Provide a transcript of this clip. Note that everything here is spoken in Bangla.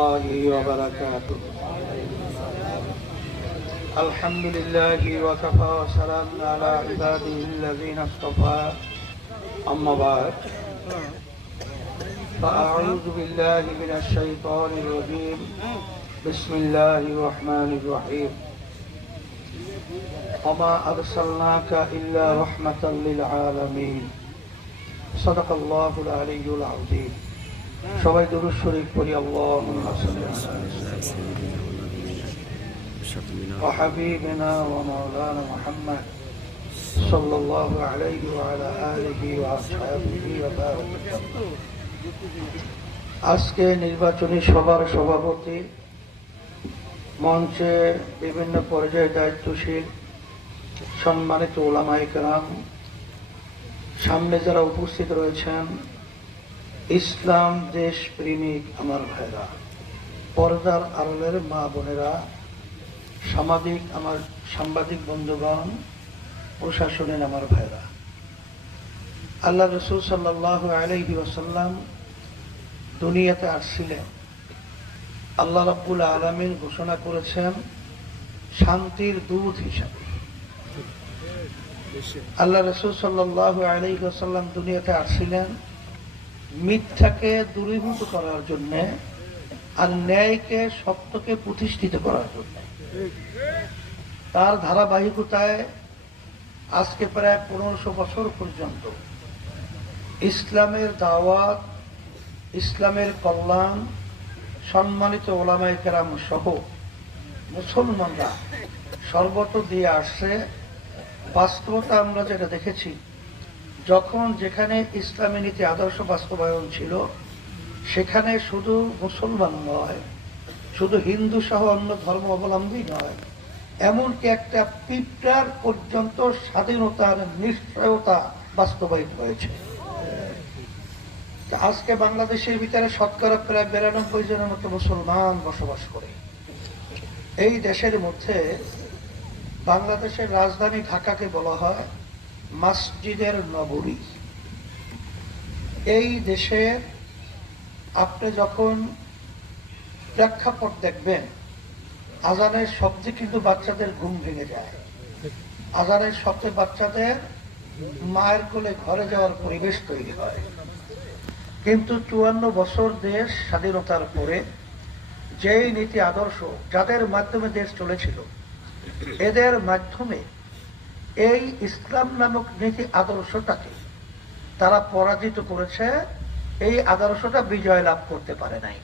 الله وبركاته. الحمد لله وكفى وسلام على عباده الذين اصطفى. أما بعد فأعوذ بالله من الشيطان الرجيم. بسم الله الرحمن الرحيم. وما أرسلناك إلا رحمة للعالمين. صدق الله العلي العظيم. সবাই দুরূদ শরীফ পড়ি। আল্লাহুম্মা সাল্লি আলা ওয়া হাবিবিনা ওয়া মাওলানা মুহাম্মদ সাল্লাল্লাহু আলাইহি ওয়া আলা আলিহি ওয়া আসহাবিহি ওয়া বারাক। আজকে নির্বাচনী সভার সভাপতি, মঞ্চে বিভিন্ন পর্যায়ে দায়িত্বশীল সম্মানিত উলামায়ে কেরাম, সামনে যারা উপস্থিত রয়েছেন, ইসলাম দেশ প্রেমিক আমার ভাইরা, পর্দার আড়ালের মা বোনেরা, সাংবাদিক বন্ধুগণ, প্রশাসনের আমার ভাইরা, আল্লাহ রাসূল সাল্লাল্লাহু আলাইহি ওয়াসাল্লাম দুনিয়াতে আসছিলেন। আল্লাহ রাব্বুল আলামিন ঘোষণা করেছেন শান্তির দূত হিসাবে। আল্লাহ রাসূল সাল্লাল্লাহু আলাইহি ওয়াসাল্লাম দুনিয়াতে আসছিলেন মিথ্যাকে দূরীভূত করার জন্য আর ন্যায়কে সত্যকে প্রতিষ্ঠিত করার জন্য। তার ধারাবাহিকতায় আজকে প্রায় 1500 বছর পর্যন্ত ইসলামের দাওয়াত, ইসলামের কল্যাণ, সম্মানিত ওলামায়ে কেরাম সহ মুসলমানরা সর্বত্র দিয়ে আসছে। বাস্তবতা আমরা যেটা দেখেছি, যখন যেখানে ইসলামী নীতি আদর্শ বাস্তবায়ন ছিল, সেখানে শুধু মুসলমান নয়, শুধু হিন্দু সহ অন্য ধর্ম অবলম্বী নয়, এমনকি একটা পিঁপড়ার পর্যন্ত স্বাধীনতার নিশ্চয়তা বাস্তবায়িত হয়েছে। আজকে বাংলাদেশের ভিতরে শতকরা প্রায় 92 জনের মতো মুসলমান বসবাস করে। এই দেশের মধ্যে বাংলাদেশের রাজধানী ঢাকাকে বলা হয় মসজিদের নগরী। এই দেশে আপনি যখন প্রেক্ষাপট দেখবেন, আজানের শব্দে কিন্তু বাচ্চাদের ঘুম ভেঙে যায়। আজানের শব্দে বাচ্চাদের মায়ের কোলে ঘরে যাওয়ার পরিবেশ তৈরি হয়। কিন্তু 54 বছর দেশ স্বাধীনতার পরে যেই নীতি আদর্শ যাদের মাধ্যমে দেশ চলেছিল, এদের মাধ্যমে এই ইসলাম নামক নীতি আদর্শটাকে তারা পরাজিত করেছে। এই আদর্শটা বিজয় লাভ করতে পারে নাই।